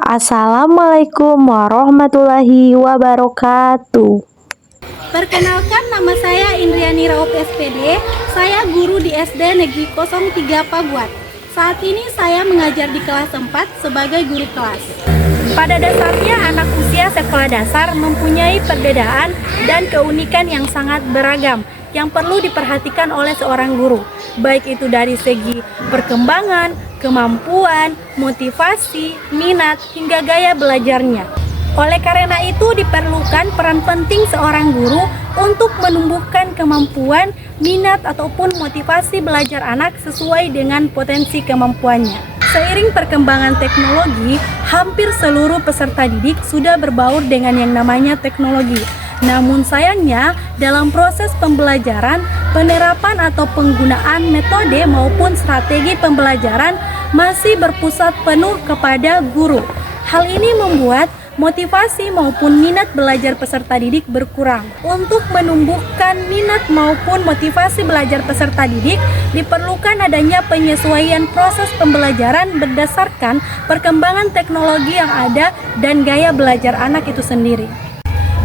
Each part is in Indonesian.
Assalamualaikum warahmatullahi wabarakatuh. Perkenalkan, nama saya Indriani Raup SPD. Saya guru di SD Negeri 03 Pabuat. Saat ini saya mengajar di kelas 4 sebagai guru kelas. Pada dasarnya anak usia sekolah dasar mempunyai perbedaan dan keunikan yang sangat beragam yang perlu diperhatikan oleh seorang guru, baik itu dari segi perkembangan, kemampuan, motivasi, minat, hingga gaya belajarnya. Oleh karena itu diperlukan peran penting seorang guru untuk menumbuhkan kemampuan, minat, ataupun motivasi belajar anak sesuai dengan potensi kemampuannya. Seiring perkembangan teknologi, hampir seluruh peserta didik sudah berbaur dengan yang namanya teknologi. Namun sayangnya, dalam proses pembelajaran, penerapan atau penggunaan metode maupun strategi pembelajaran masih berpusat penuh kepada guru. Hal ini membuat motivasi maupun minat belajar peserta didik berkurang. Untuk menumbuhkan minat maupun motivasi belajar peserta didik, diperlukan adanya penyesuaian proses pembelajaran berdasarkan perkembangan teknologi yang ada dan gaya belajar anak itu sendiri.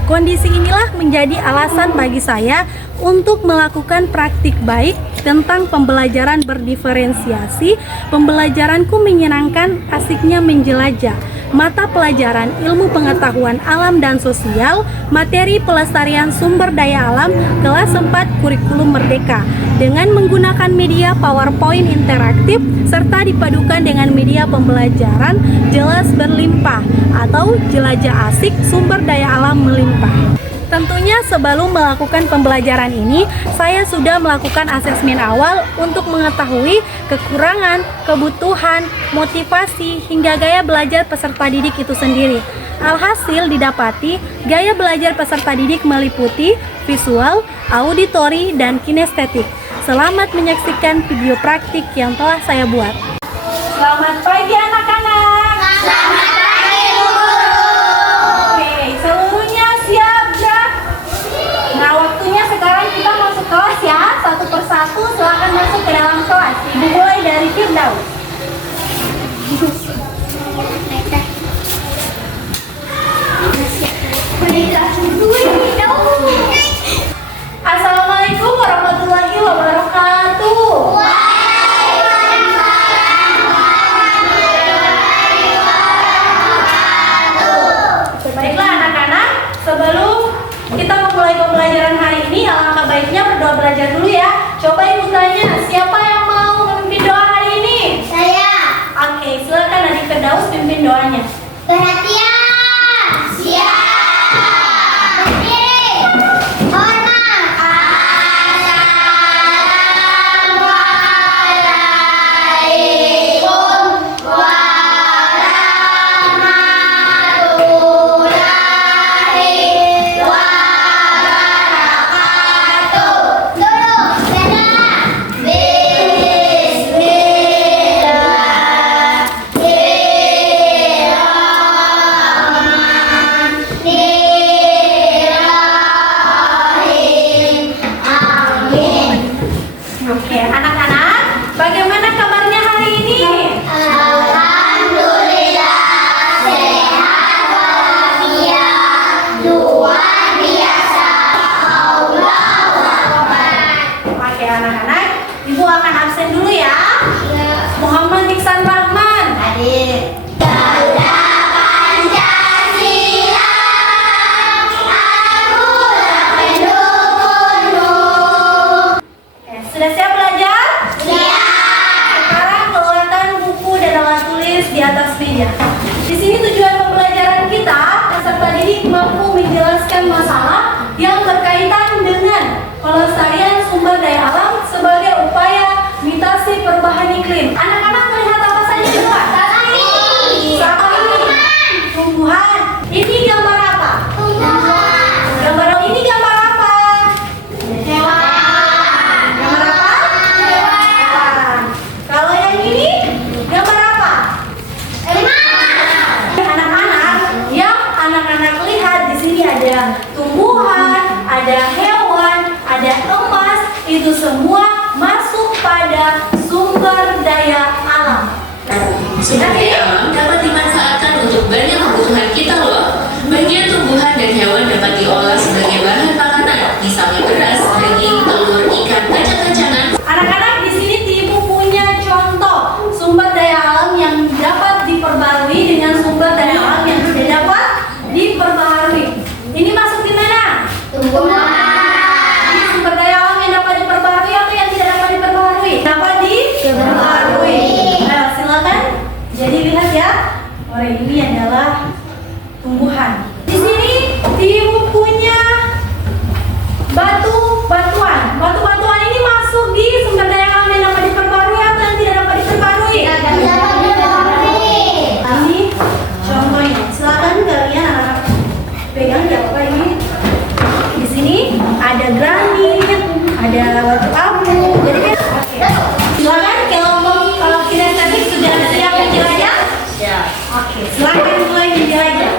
Kondisi inilah menjadi alasan bagi saya untuk melakukan praktik baik tentang pembelajaran berdiferensiasi. Pembelajaranku menyenangkan, asiknya menjelajah. Mata pelajaran ilmu pengetahuan alam dan sosial, materi pelestarian sumber daya alam, kelas 4 kurikulum merdeka. Dengan menggunakan media PowerPoint interaktif, serta dipadukan dengan media pembelajaran jelas berlimpah atau jelajah asik sumber daya alam melimpah. Tentunya sebelum melakukan pembelajaran ini, saya sudah melakukan asesmen awal untuk mengetahui kekurangan, kebutuhan, motivasi, hingga gaya belajar peserta didik itu sendiri. Alhasil didapati, gaya belajar peserta didik meliputi visual, auditori, dan kinestetik. Selamat menyaksikan video praktik yang telah saya buat. Selamat pagi anak-anak. Selamat pagi guru. Oke, seluruhnya siap gerak. Nah, waktunya sekarang kita masuk kelas ya. Satu persatu silakan masuk ke dalam kelas. Ibu mulai dari Firdaus. Assalamualaikum warahmatullahi wabarakatuh. Baiklah anak-anak, sebelum kita memulai pembelajaran hari ini, alangkah baiknya berdoa belajar dulu ya. Coba ibu tanya, siapa yang mau memimpin doa hari ini? Saya. Oke, silakan Adik Firdaus pimpin doanya. Perhatian. Siap. Berdiri. Hormat. Assalamualaikum warahmatullahi wabarakatuh. Duduk tenang. Bismillahirrahmanirrahim. Amin. Oke, anak-anak, bagaimana kabarnya hari ini? Alhamdulillah sehat walafiat, luar biasa. Allahu Akbar. Oke anak-anak, ibu akan absen dulu ya. Muhammad Iksan Rahman. Hadir. Daulah Pancasila, akulah pendukungmu. Oke, sudah siap belajar? Siap. Sekarang keluarkan buku dan alat tulis di atas meja. Di sini tujuan pembelajaran kita, peserta didik mampu menjelaskan masalah yang berkaitan dengan pelestarian sumber daya alam sebagai upaya mitigasi perubahan iklim. Anak-anak melihat apa saja di luar? Sapi, tumbuhan. Ini gambar apa? Gambar ini gambar apa? Gambar apa? Hewan. Kalau yang ini gambar apa? Anak-anak, yang anak-anak lihat di sini ada tumbuhan, ada hewan, ada emas, itu semua masuk pada kepada sumber daya alam. Sumber daya alam dapat dimanfaatkan untuk banyak kebutuhan kita loh. Bagian tumbuhan dan hewan dapat diolah sebagai bahan makanan, misalnya beras, daging, telur, ikan, kacang-kacangan. Anak-anak, di sini Ibu punya contoh sumber daya alam yang dapat diperbarui dengan sumber daya alam yang tidak dapat diperbarui. Ini masuk di mana? Ini sumber daya alam yang dapat diperbarui atau yang tidak dapat diperbarui? Dapat diperbarui. Ayo silakan. Jadi lihat ya. Orang ini adalah tumbuhan. Di sini Ibu punya batu-batuan. Batu-batuan ini masuk di sumber daya alam yang dapat diperbarui atau yang tidak dapat diperbarui? Ini contohnya. Silakan kalian anak-anak pegang apa ini. Di sini ada granit, ada batu abu. Jadi kan, oke. Silakan kalau kinestetik sudah siap menjelajah? Siap. Oke, silakan mulai menjelajah.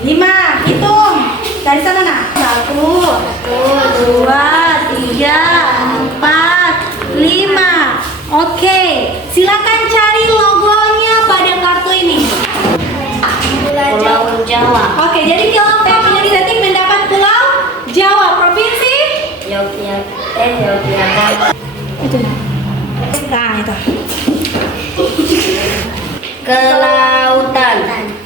5, hitung. Dari sana nak. 1, 2, 3, 4, 5. Oke, silakan cari logonya pada kartu ini. Pulau Jawa, Oke, jadi kelompok kinestetik mendapat Pulau Jawa, provinsi. Yogyakarta, Nah, itu. kelautan,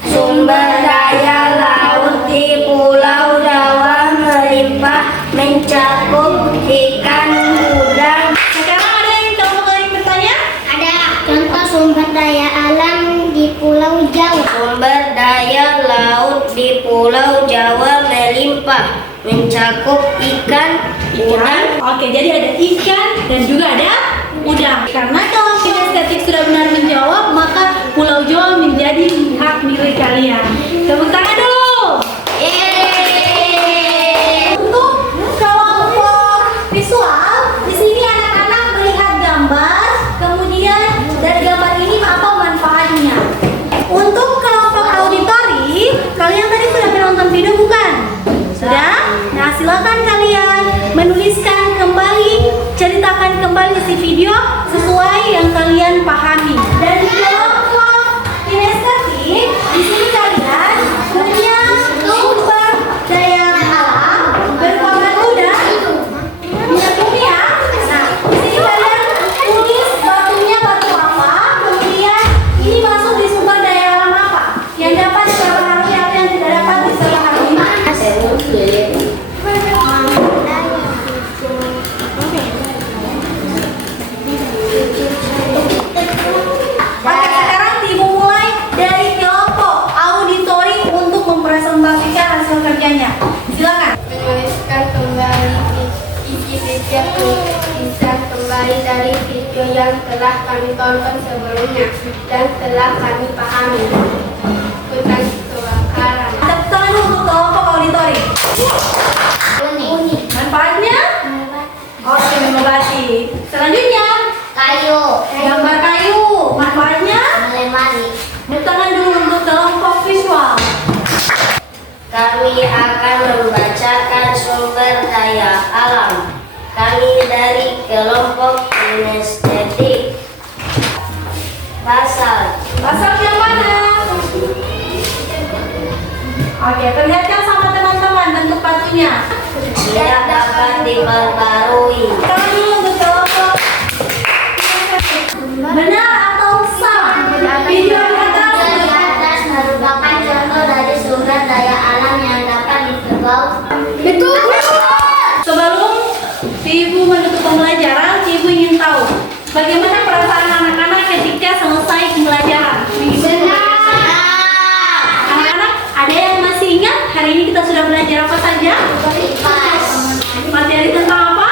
sumber daya laut di Pulau Jawa melimpah mencakup ikan, udang. Sekarang ada yang kelompok lain bertanya? Ada contoh sumber daya alam di Pulau Jawa. Sumber daya laut di Pulau Jawa melimpah mencakup ikan, udang. Oke, jadi ada ikan dan juga ada udang. Karena kalau kinestetik sudah benar menjawab, maka Pulau Jawa menjadi hak milik kalian. Tepuk tangan dulu. Untuk kelompok visual, di sini anak-anak melihat gambar, kemudian dari gambar ini apa manfaatnya. Untuk kelompok auditori, kalian tadi sudah menonton video bukan? Sudah? Nah, silakan kalian menuliskan kembali, ceritakan kembali isi video sesuai yang kalian pahami. Dan di kelompok kinestetik, di sini kalian punya sumber daya alam berupa udang, minyak bumi ya. Nah, di sini kalian tulis batunya batu apa, kemudian ini masuk di sumber daya alam apa yang dapat diperbaharui atau yang tidak dapat diperbaharui. Oke, sekarang Ibu mulai dari kelompok auditori untuk mempresentasikan hasil kerjanya. Silakan. Menuliskan kembali isi video bisa kembali dari video yang telah kami tonton sebelumnya dan telah kami pahami tentang kebakaran. Tepuk tangan dulu untuk kelompok auditori. Manfaatnya? Oke, mengobati. Selanjutnya, Kayu, gambar kayu. Manfaatnya? lemari. Tepuk tangan dulu untuk kelompok visual. Kami akan membacakan sumber daya alam. Kami dari kelompok kinestetik. Pasal Pasal yang mana? Oke, perlihatkan sama teman-teman bentuk batunya. tidak dapat diperbarui. Tangan dulu untuk kelompok. Benar atau salah? Video di atas. Di atas merupakan contoh dari sumber daya alam yang dapat diperbarui. Betul. Sebelum Ibu menutup pembelajaran, Ibu ingin tahu bagaimana perasaan anak-anak ketika selesai pembelajaran. Anak-anak, ada yang masih ingat hari ini kita sudah belajar apa saja? Materi tentang apa?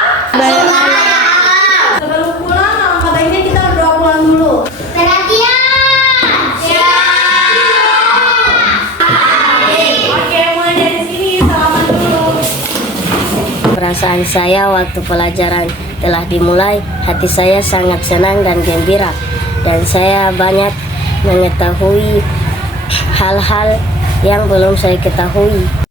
Sebelum pulang, alangkah baiknya kita berdoa pulang dulu. Oke, mulai dari sini, salaman dulu. Perasaan saya waktu pelajaran telah dimulai, hati saya sangat senang dan gembira, dan saya banyak mengetahui hal-hal yang belum saya ketahui.